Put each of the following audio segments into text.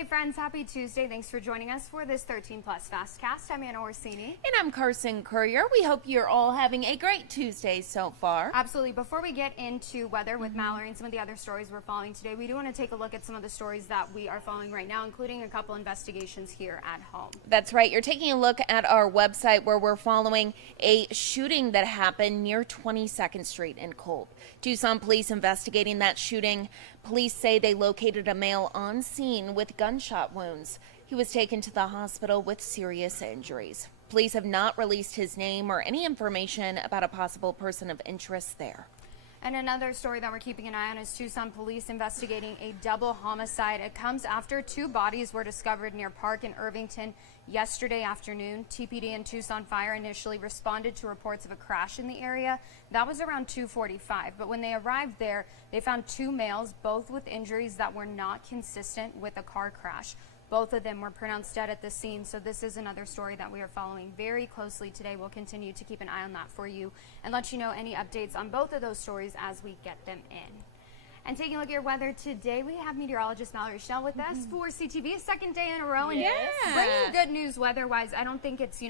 Hey friends, happy Tuesday. Thanks for joining us for this 13 Plus FastCast. I'm Anna Orsini. And I'm Carson Courier. We hope you're all having a great Tuesday so far. Absolutely. Before we get into weather with Mallory and some of the other stories we're following today, we do want to take a look at some of the stories that we are following right now, including a couple investigations here at home. That's right. You're taking a look at our website where we're following a shooting that happened near 22nd Street in Culp. Tucson police investigating that shooting. Police say they located a male on scene with gunshot wounds. He was taken to the hospital with serious injuries. Police have not released his name or any information about a possible person of interest there. And another story that we're keeping an eye on is Tucson police investigating a double homicide. It comes after two bodies were discovered near Park in Irvington yesterday afternoon. TPD and Tucson Fire initially responded to reports of a crash in the area. That was around 2:45. But when they arrived there, they found two males, both with injuries that were not consistent with a car crash. Both of them were pronounced dead at the scene, so this is another story that we are following very closely today. We'll continue to keep an eye on that for you and let you know any updates on both of those stories as we get them in. And taking a look at your weather today, we have meteorologist Mallory Shell with us for CTV, a second day in a row. And bringing good news weather-wise. I don't think it's,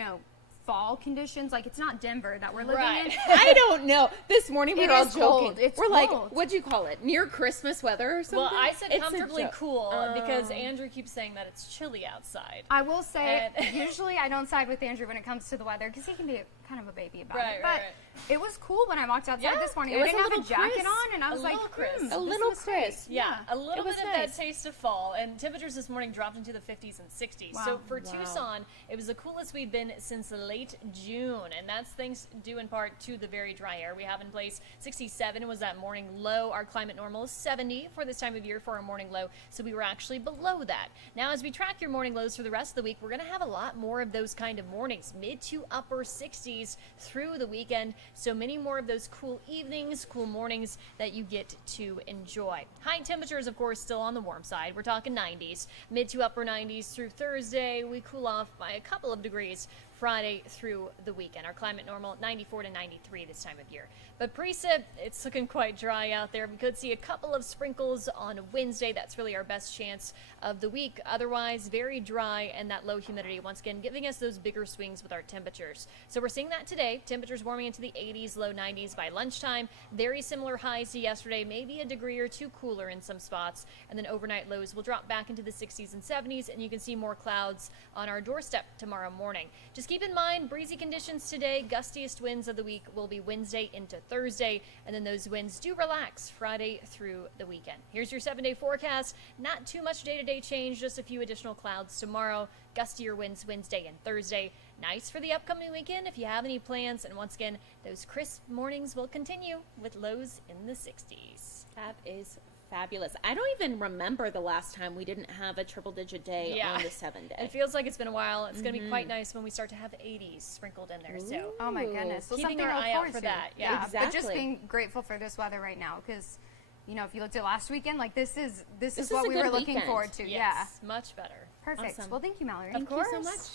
fall conditions. Like, it's not Denver that we're living in. I don't know. This morning we were all joking. Cold. We're cold. Like, what'd you call it? Near Christmas weather or something? Well, I said it's comfortably cool because Andrew keeps saying that it's chilly outside. I will say, usually I don't side with Andrew when it comes to the weather because he can be kind of a baby about it. But it was cool when I walked outside this morning. I didn't have a jacket on, and I was like, crisp. A little crisp. Yeah, a little bit of nice. that taste of fall. And temperatures this morning dropped into the 50s and 60s. Wow. So for Tucson, it was the coolest we've been since late June. And that's thanks due in part to the very dry air we have in place. 67 was that morning low. Our climate normal is 70 for this time of year for our morning low. So we were actually below that. Now, as we track your morning lows for the rest of the week, we're going to have a lot more of those kind of mornings, mid to upper 60s through the weekend. So many more of those cool evenings, cool mornings that you get to enjoy. High temperatures, of course, still on the warm side. We're talking 90s, mid to upper 90s through Thursday. We cool off by a couple of degrees Friday through the weekend. Our climate normal 94 to 93 this time of year. But precip, it's looking quite dry out there. We could see a couple of sprinkles on Wednesday. That's really our best chance of the week. Otherwise, very dry and that low humidity once again giving us those bigger swings with our temperatures. So we're seeing that today. Temperatures warming into the 80s, low 90s by lunchtime. Very similar highs to yesterday, maybe a degree or two cooler in some spots. And then overnight lows will drop back into the 60s and 70s, and you can see more clouds on our doorstep tomorrow morning. Just keep in mind, breezy conditions today. Gustiest winds of the week will be Wednesday into Thursday, and then those winds do relax Friday through the weekend. Here's your 7-day forecast. Not too much day-to-day change, just a few additional clouds tomorrow. Gustier winds Wednesday and Thursday. Nice for the upcoming weekend if you have any plans. And once again, those crisp mornings will continue with lows in the 60s. That is fabulous. I don't even remember the last time we didn't have a triple-digit day on the 7-day. It feels like it's been a while. It's going to be quite nice when we start to have 80s sprinkled in there. So, oh my goodness. Well, keeping our eye out for that. Yeah, exactly. But just being grateful for this weather right now because, if you looked at last weekend, like this is what we were looking forward to. Yes, much better. Perfect. Awesome. Well, thank you, Mallory. Thank you so much.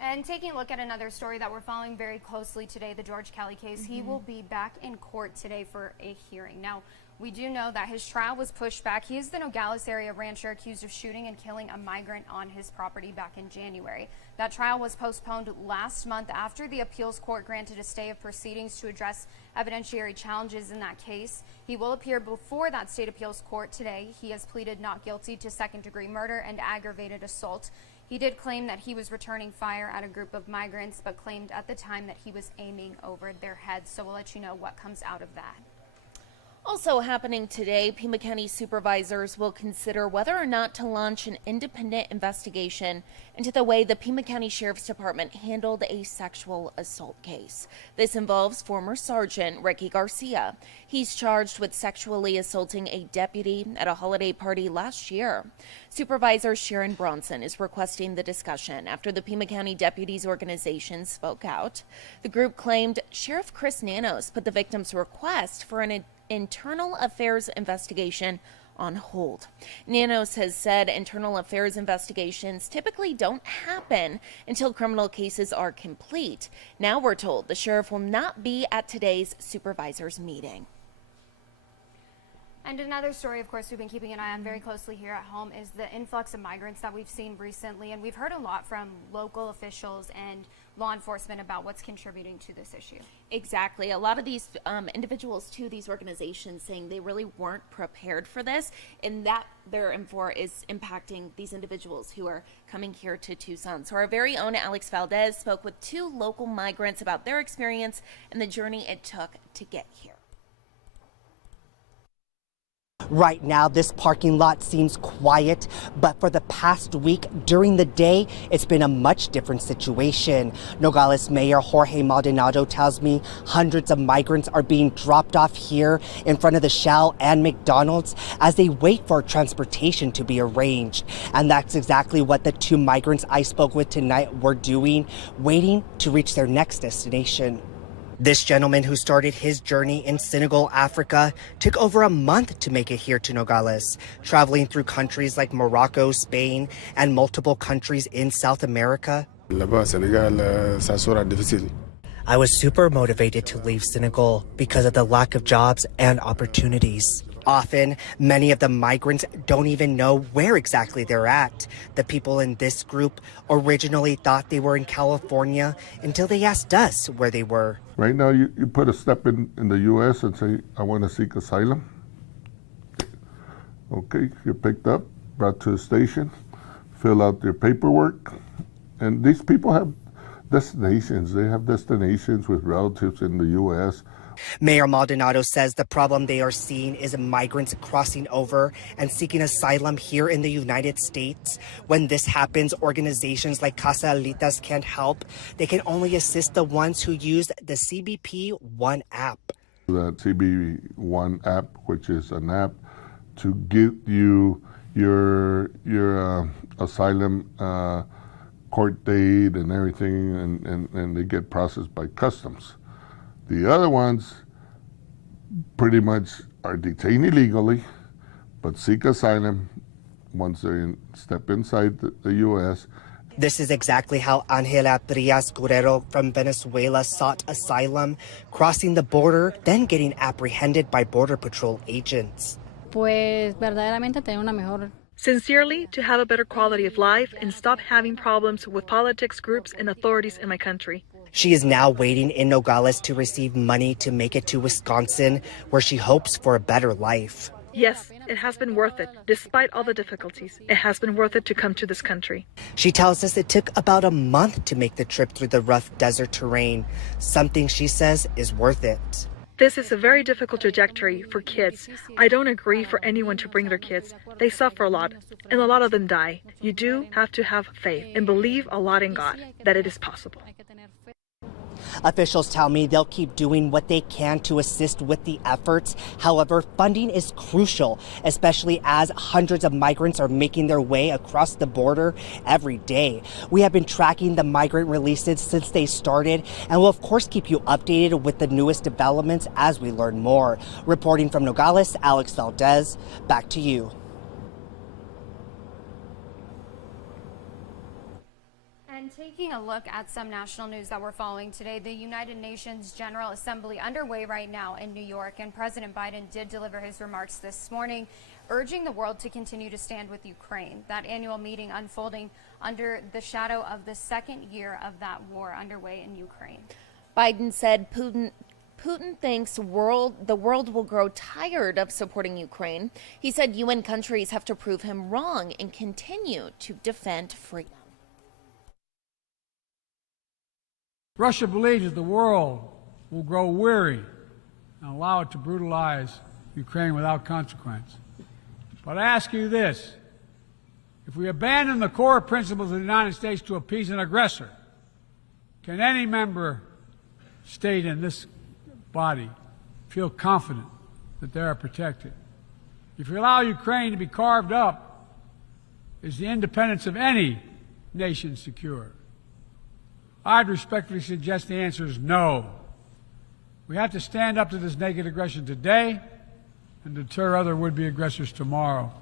And taking a look at another story that we're following very closely today, the George Kelly case, he will be back in court today for a hearing. Now, we do know that his trial was pushed back. He is the Nogales area rancher accused of shooting and killing a migrant on his property back in January. That trial was postponed last month after the appeals court granted a stay of proceedings to address evidentiary challenges in that case. He will appear before that state appeals court today. He has pleaded not guilty to second-degree murder and aggravated assault. He did claim that he was returning fire at a group of migrants, but claimed at the time that he was aiming over their heads. So we'll let you know what comes out of that. Also happening today, Pima County supervisors will consider whether or not to launch an independent investigation into the way the Pima County Sheriff's Department handled a sexual assault case. This involves former Sergeant Ricky Garcia. He's charged with sexually assaulting a deputy at a holiday party last year. Supervisor Sharon Bronson is requesting the discussion after the Pima County Deputies Organization spoke out. The group claimed Sheriff Chris Nanos put the victim's request for an internal affairs investigation on hold. Nanos has said internal affairs investigations typically don't happen until criminal cases are complete. Now we're told the sheriff will not be at today's supervisors meeting. And another story, of course, we've been keeping an eye on very closely here at home is the influx of migrants that we've seen recently. And we've heard a lot from local officials and law enforcement about what's contributing to this issue. Exactly. A lot of these individuals, too, these organizations saying they really weren't prepared for this, and that therefore is impacting these individuals who are coming here to Tucson. So our very own Alex Valdez spoke with 2 local migrants about their experience and the journey it took to get here. Right now, this parking lot seems quiet, but for the past week during the day, it's been a much different situation. Nogales Mayor Jorge Maldonado tells me hundreds of migrants are being dropped off here in front of the Shell and McDonald's as they wait for transportation to be arranged. And that's exactly what the 2 migrants I spoke with tonight were doing, waiting to reach their next destination. This gentleman who started his journey in Senegal, Africa, took over a month to make it here to Nogales, traveling through countries like Morocco, Spain, and multiple countries in South America. I was super motivated to leave Senegal because of the lack of jobs and opportunities. Often, many of the migrants don't even know where exactly they're at. The people in this group originally thought they were in California until they asked us where they were. Right now, you put a step in the U.S. and say, I want to seek asylum. Okay, you're picked up, brought to the station, fill out your paperwork. And these people have destinations. They have destinations with relatives in the U.S. Mayor Maldonado says the problem they are seeing is migrants crossing over and seeking asylum here in the United States. When this happens, organizations like Casa Alitas can't help. They can only assist the ones who use the CBP One app. The CBP One app, which is an app to give you your asylum court date and everything, and they get processed by customs. The other ones pretty much are detained illegally, but seek asylum once they step inside the U.S. This is exactly how Angela Trias Guerrero from Venezuela sought asylum, crossing the border, then getting apprehended by Border Patrol agents. Pues verdaderamente tener una mejor. Sincerely, to have a better quality of life and stop having problems with politics groups and authorities in my country. She is now waiting in Nogales to receive money to make it to Wisconsin, where she hopes for a better life. Yes, it has been worth it. Despite all the difficulties, it has been worth it to come to this country. She tells us it took about a month to make the trip through the rough desert terrain, something she says is worth it. This is a very difficult trajectory for kids. I don't agree for anyone to bring their kids. They suffer a lot, and a lot of them die. You do have to have faith and believe a lot in God, that it is possible. Officials tell me they'll keep doing what they can to assist with the efforts. However, funding is crucial, especially as hundreds of migrants are making their way across the border every day. We have been tracking the migrant releases since they started, and we'll of course keep you updated with the newest developments as we learn more. Reporting from Nogales, Alex Valdez, back to you. And taking a look at some national news that we're following today, the United Nations General Assembly underway right now in New York, and President Biden did deliver his remarks this morning, urging the world to continue to stand with Ukraine. That annual meeting unfolding under the shadow of the second year of that war underway in Ukraine. Biden said Putin thinks the world will grow tired of supporting Ukraine. He said UN countries have to prove him wrong and continue to defend freedom. Russia believes that the world will grow weary and allow it to brutalize Ukraine without consequence. But I ask you this: if we abandon the core principles of the United States to appease an aggressor, can any member state in this body feel confident that they are protected? If we allow Ukraine to be carved up, is the independence of any nation secure? I'd respectfully suggest the answer is no. We have to stand up to this naked aggression today and deter other would-be aggressors tomorrow.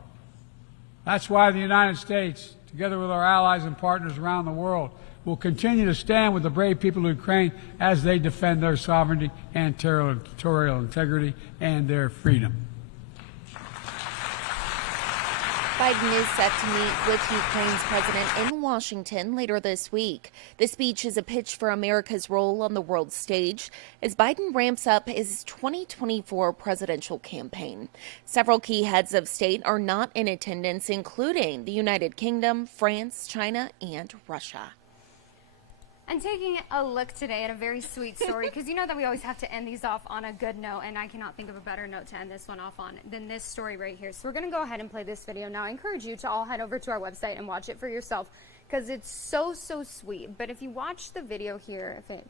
That's why the United States, together with our allies and partners around the world, will continue to stand with the brave people of Ukraine as they defend their sovereignty and territorial integrity and their freedom. Biden is set to meet with Ukraine's president in Washington later this week. The speech is a pitch for America's role on the world stage as Biden ramps up his 2024 presidential campaign. Several key heads of state are not in attendance, including the United Kingdom, France, China, and Russia. And taking a look today at a very sweet story, because you know that we always have to end these off on a good note, and I cannot think of a better note to end this one off on than this story right here. So we're going to go ahead and play this video now. I encourage you to all head over to our website and watch it for yourself, because it's so sweet. But if you watch the video here, if it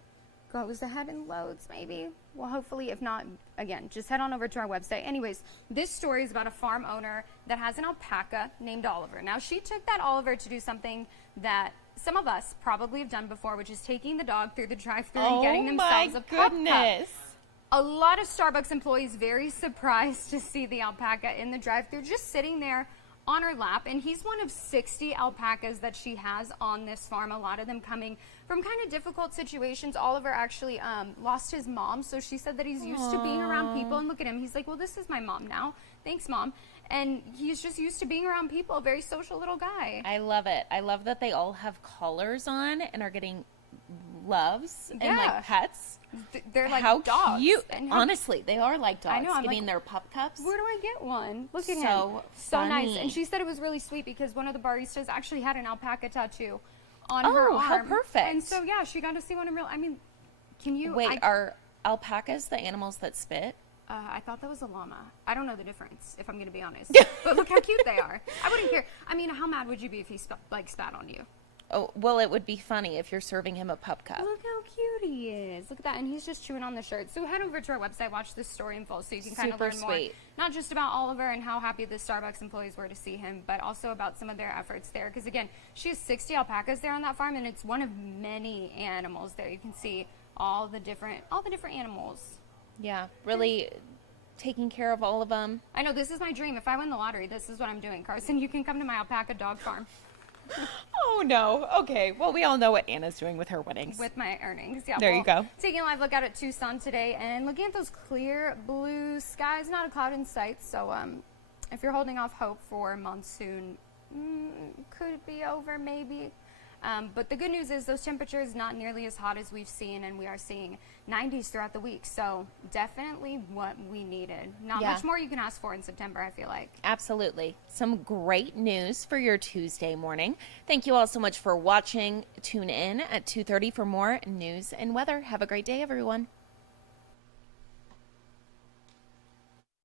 goes ahead and loads, maybe, well, hopefully, if not, again, just head on over to our website. Anyways, this story is about a farm owner that has an alpaca named Oliver. Now, she took that Oliver to do something that some of us probably have done before, which is taking the dog through the drive-thru and getting themselves a pup cup. A lot of Starbucks employees very surprised to see the alpaca in the drive-thru just sitting there on her lap, and he's one of 60 alpacas that she has on this farm, a lot of them coming from kind of difficult situations. Oliver actually lost his mom, so she said that he's used to being around people, and look at him, he's like, well, this is my mom now, thanks Mom. And he's just used to being around people, a very social little guy. I love it. I love that they all have collars on and are getting loves and like pets. They're like how dogs. Cute. Honestly, they are like dogs. I know. I'm getting like, their pup cups. Where do I get one? Look at him. So nice. And she said it was really sweet because one of the baristas actually had an alpaca tattoo on her arm. Oh, how perfect. And so, yeah, she got to see one in real. I mean, can you... Wait, are alpacas the animals that spit? I thought that was a llama. I don't know the difference, if I'm going to be honest. But look how cute they are. I wouldn't care. I mean, how mad would you be if he spat on you? Oh, well, it would be funny if you're serving him a pup cup. Look how cute he is. Look at that. And he's just chewing on the shirt. So head over to our website, watch this story in full so you can kind of learn more. Not just about Oliver and how happy the Starbucks employees were to see him, but also about some of their efforts there. Because, again, she has 60 alpacas there on that farm, and it's one of many animals there. You can see all the different animals. Yeah, really taking care of all of them. I know, this is my dream. If I win the lottery, this is what I'm doing. Carson, you can come to my alpaca dog farm. Oh, no. Okay. Well, we all know what Anna's doing with her winnings. With my earnings, yeah. There you go. Taking a live look out at Tucson today and looking at those clear blue skies. Not a cloud in sight, so if you're holding off hope for monsoon, could be over maybe. But the good news is those temperatures not nearly as hot as we've seen, and we are seeing 90s throughout the week. So definitely what we needed. Not much more you can ask for in September, I feel like. Absolutely. Some great news for your Tuesday morning. Thank you all so much for watching. Tune in at 2:30 for more news and weather. Have a great day, everyone.